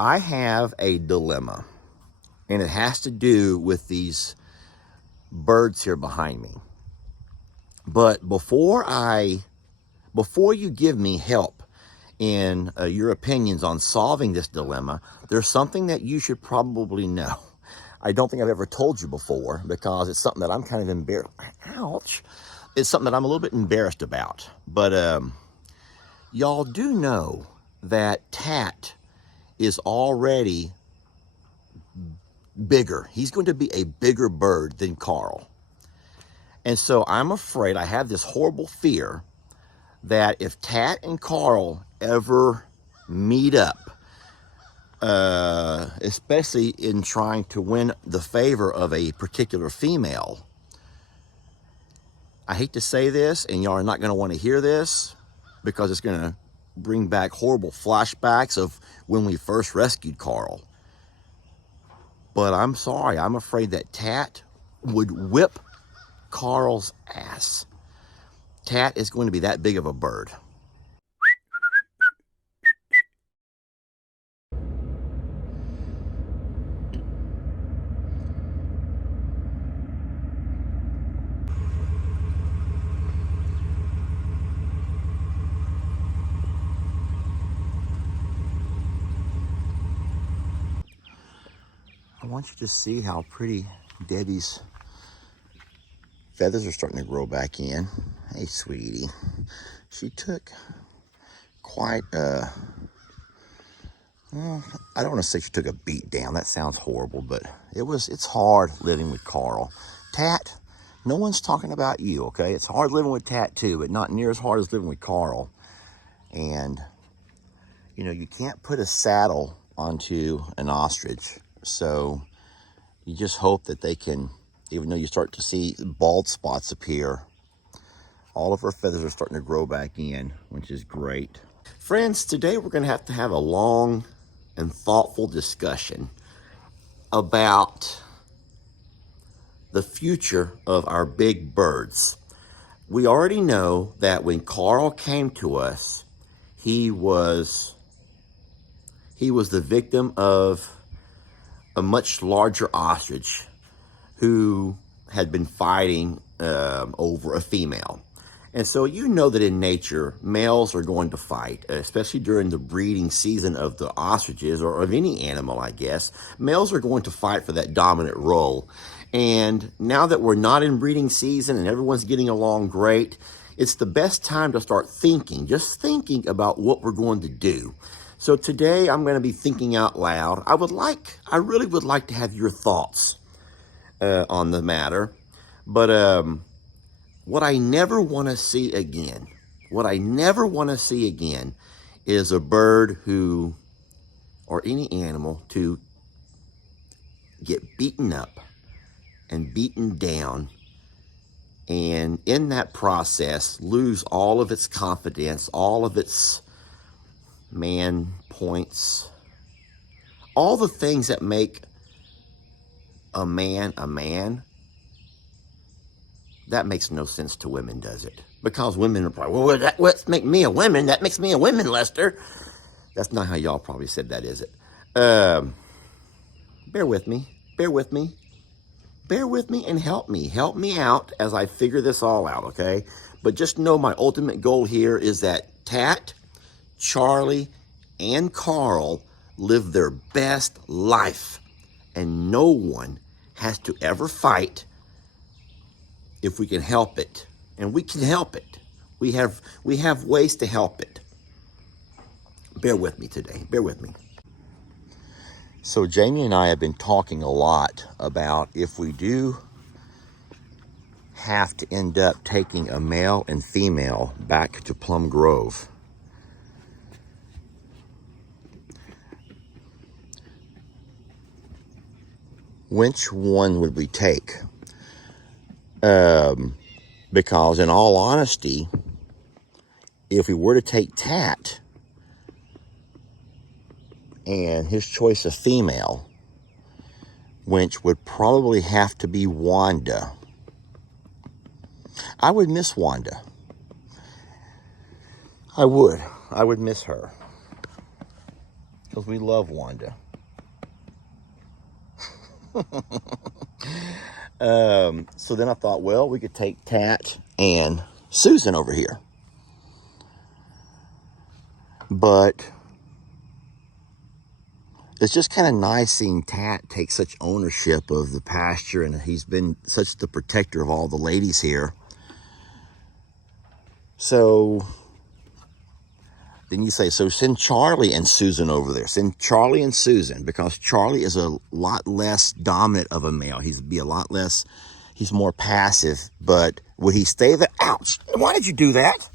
I have a dilemma, and it has to do with these birds here behind me. But before you give me help in your opinions on solving this dilemma, there's something that you should probably know. I don't think I've ever told you before because it's something that I'm kind of embarrassed. Ouch. It's something that I'm a little bit embarrassed about. But y'all do know that Tat is already bigger. He's going to be a bigger bird than Carl. And so I'm afraid, I have this horrible fear that if Tat and Carl ever meet up, especially in trying to win the favor of a particular female, I hate to say this, and y'all are not going to want to hear this because it's going to bring back horrible flashbacks of when we first rescued Carl. But I'm sorry, I'm afraid that Tat would whip Carl's ass. Tat is going to be that big of a bird. I want you to see how pretty Debbie's feathers are starting to grow back in. Hey, sweetie. She took quite well, I don't want to say she took a beat down. That sounds horrible, but it's hard living with Carl. Tat, no one's talking about you, okay? It's hard living with Tat too, but not near as hard as living with Carl. And, you know, you can't put a saddle onto an ostrich. So you just hope that they can, even though you start to see bald spots appear, all of her feathers are starting to grow back in, which is great. Friends, today we're going to have a long and thoughtful discussion about the future of our big birds. We already know that when Carl came to us, he was the victim of a much larger ostrich who had been fighting over a female. And so you know that in nature, males are going to fight, especially during the breeding season of the ostriches or of any animal, I guess. Males are going to fight for that dominant role. And now that we're not in breeding season and everyone's getting along great, it's the best time to start thinking, just thinking about what we're going to do. So today I'm going to be thinking out loud. I really would like to have your thoughts on the matter. But what I never want to see again, is a bird or any animal to get beaten up and beaten down, and in that process lose all of its confidence, all of its man points, all the things that make a man a man. That makes no sense to women, does it? Because women are probably, well, what makes me a woman? That makes me a woman, Lester. That's not how y'all probably said that, is it? Bear with me and help me out as I figure this all out, okay? But just know my ultimate goal here is that Tat, Charlie, and Carl live their best life, and no one has to ever fight if we can help it. And we can help it. We have ways to help it. Bear with me today. Bear with me. So Jamie and I have been talking a lot about if we do have to end up taking a male and female back to Plum Grove, which one would we take? Because in all honesty, if we were to take Tat and his choice of female, which would probably have to be Wanda, I would miss Wanda. I would miss her. because we love Wanda. So then I thought, well, we could take Tat and Susan over here. But it's just kind of nice seeing Tat take such ownership of the pasture, and he's been such the protector of all the ladies here. So then you say, so send Charlie and Susan over there. Send Charlie and Susan, because Charlie is a lot less dominant of a male. He's more passive. But will he stay there? Ouch! Why did you do that?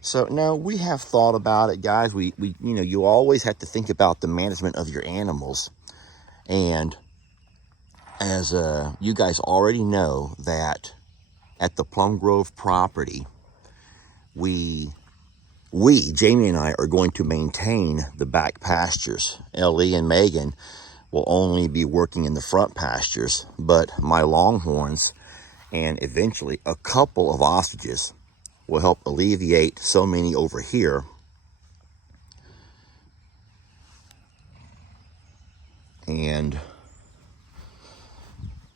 So no, we have thought about it, guys. We you always have to think about the management of your animals. And as you guys already know, that at the Plum Grove property, we, Jamie and I, are going to maintain the back pastures. Ellie and Megan will only be working in the front pastures, but my longhorns and eventually a couple of ostriches will help alleviate so many over here. And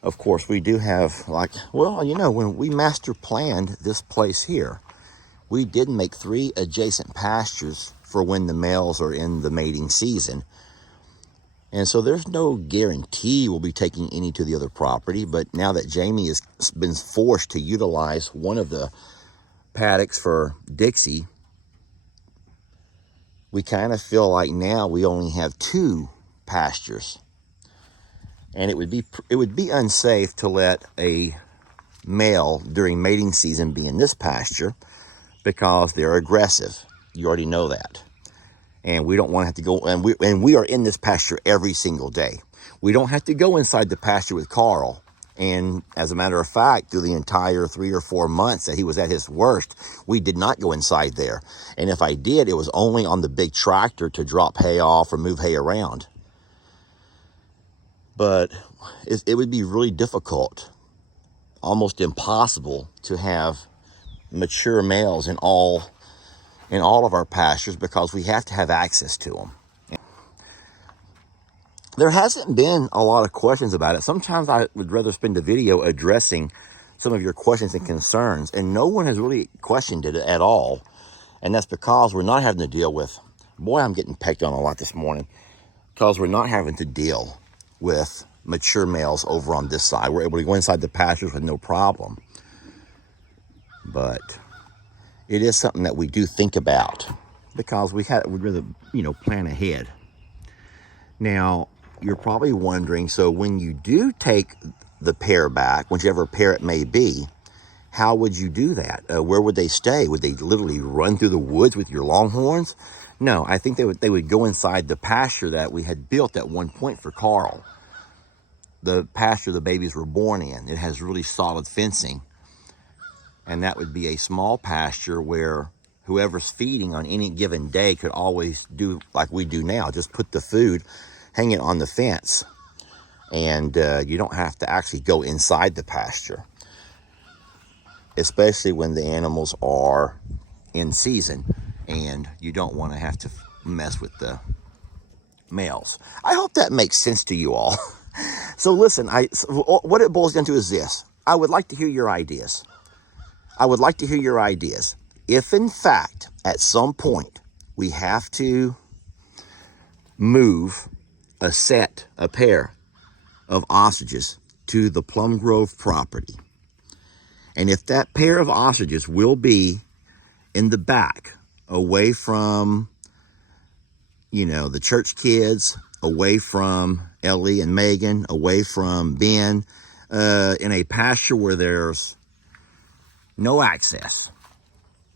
of course, we do have, like, well, when we master planned this place here, we did make 3 adjacent pastures for when the males are in the mating season. And so there's no guarantee we'll be taking any to the other property. But now that Jamie has been forced to utilize one of the paddocks for Dixie, we kind of feel like now we only have 2 pastures. And it would be unsafe to let a male during mating season be in this pasture, because they're aggressive. You already know that. And we don't want to have to go, and we are in this pasture every single day. We don't have to go inside the pasture with Carl. And as a matter of fact, through the entire 3 or 4 months that he was at his worst, we did not go inside there. And if I did, it was only on the big tractor to drop hay off or move hay around. But it would be really difficult, almost impossible, to have mature males in all of our pastures, because we have to have access to them. There hasn't been a lot of questions about it. Sometimes I would rather spend a video addressing some of your questions and concerns, and no one has really questioned it at all. And that's because we're not having to deal with, boy, I'm getting pecked on a lot this morning, because we're not having to deal with mature males over on this side. We're able to go inside the pastures with no problem. But it is something that we do think about, because we'd rather, plan ahead. Now, you're probably wondering, so when you do take the pair back, whichever pair it may be, how would you do that? Where would they stay? Would they literally run through the woods with your longhorns? No, I think they would go inside the pasture that we had built at one point for Carl. The pasture the babies were born in. It has really solid fencing. And that would be a small pasture where whoever's feeding on any given day could always do like we do now. Just put the food, hang it on the fence. And you don't have to actually go inside the pasture. Especially when the animals are in season and you don't want to have to mess with the males. I hope that makes sense to you all. So listen, what it boils down to is this. I would like to hear your ideas. If in fact, at some point, we have to move a pair of ostriches to the Plum Grove property, and if that pair of ostriches will be in the back, away from, the church kids, away from Ellie and Megan, away from Ben, in a pasture where there's no access.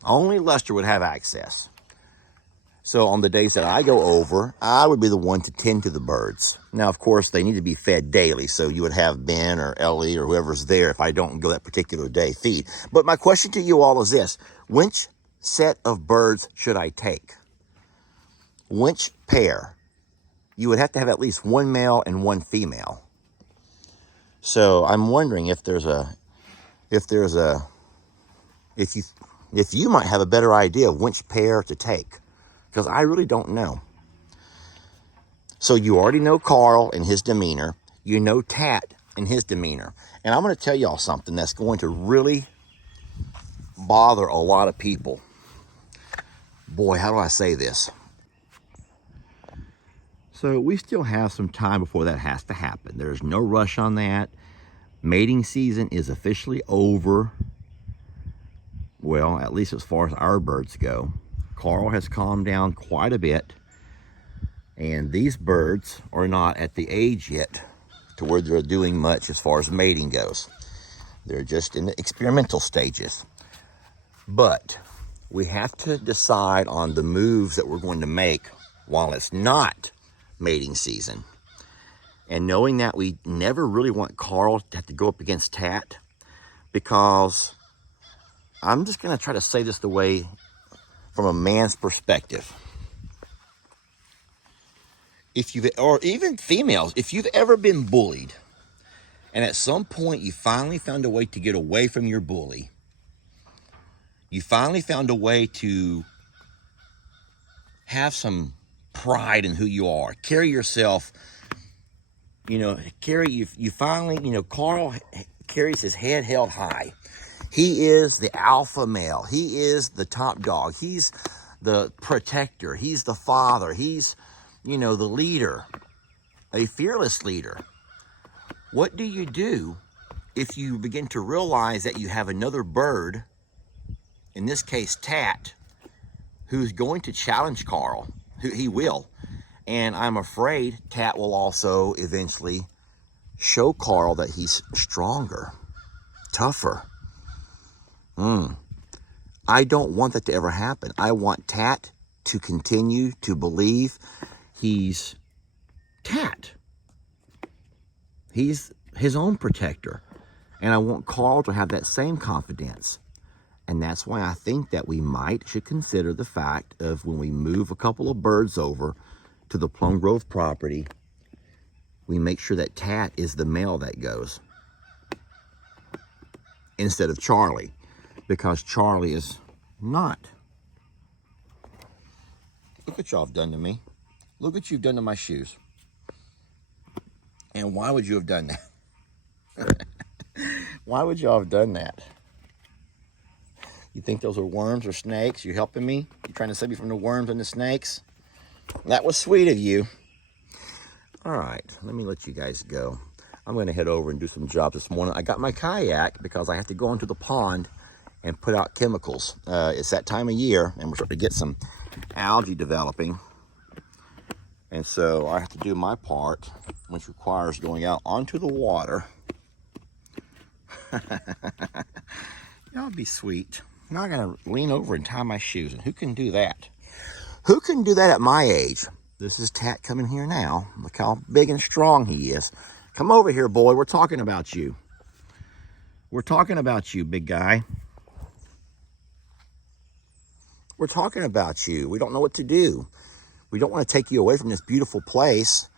Only Lester would have access. So on the days that I go over, I would be the one to tend to the birds. Now, of course, they need to be fed daily, so you would have Ben or Ellie or whoever's there if I don't go that particular day feed. But my question to you all is this. Which set of birds should I take? Which pair? You would have to have at least one male and one female. So I'm wondering if you might have a better idea of which pair to take. because I really don't know. So you already know Carl and his demeanor. You know Tat and his demeanor. And I'm going to tell y'all something that's going to really bother a lot of people. Boy, how do I say this? So we still have some time before that has to happen. There's no rush on that. Mating season is officially over. Well, at least as far as our birds go. Carl has calmed down quite a bit. And these birds are not at the age yet to where they're doing much as far as mating goes. They're just in the experimental stages. But we have to decide on the moves that we're going to make while it's not mating season. And knowing that we never really want Carl to have to go up against Tat, because I'm just going to try to say this the way from a man's perspective. Or even females, if you've ever been bullied and at some point you finally found a way to get away from your bully, you finally found a way to have some pride in who you are, carry yourself, you finally, Carl carries his head held high. He is the alpha male. He is the top dog. He's the protector. He's the father. He's the leader, a fearless leader. What do you do if you begin to realize that you have another bird, in this case Tat, who's going to challenge Carl? He will. And I'm afraid Tat will also eventually show Carl that he's stronger, tougher. I don't want that to ever happen. I want Tat to continue to believe he's Tat. He's his own protector. And I want Carl to have that same confidence. And that's why I think that we should consider the fact of when we move a couple of birds over to the Plum Grove property, we make sure that Tat is the male that goes instead of Charlie, because Charlie is not. Look what y'all have done to me. Look what you've done to my shoes. And why would you have done that? Why would y'all have done that? You think those are worms or snakes? You helping me? You trying to save me from the worms and the snakes? That was sweet of you. All right, let me let you guys go. I'm going to head over and do some jobs this morning. I got my kayak because I have to go into the pond and put out chemicals. It's that time of year, and we're starting to get some algae developing. And so I have to do my part, which requires going out onto the water. Y'all be sweet. Now I'm going to lean over and tie my shoes. And who can do that? Who can do that at my age? This is Tat coming here now. Look how big and strong he is. Come over here, boy. We're talking about you. We're talking about you, big guy. We're talking about you. We don't know what to do. We don't want to take you away from this beautiful place.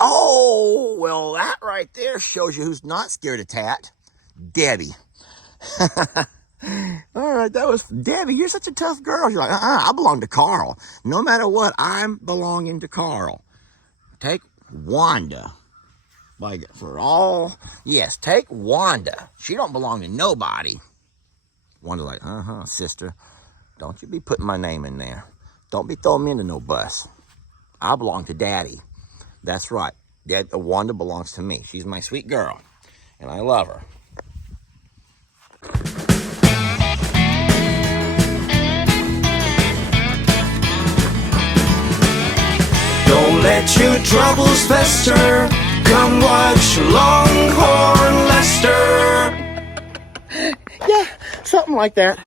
Oh, well, that right there shows you who's not scared of Tat. Debbie. All right, that was Debbie. You're such a tough girl. You're like, I belong to Carl. No matter what, I'm belonging to Carl. Take Wanda. Yes, take Wanda. She don't belong to nobody. Wanda's like, sister. Don't you be putting my name in there. Don't be throwing me into no bus. I belong to Daddy. That's right. Wanda belongs to me. She's my sweet girl, and I love her. Don't let your troubles fester. Come watch Longhorn Lester. Yeah, something like that.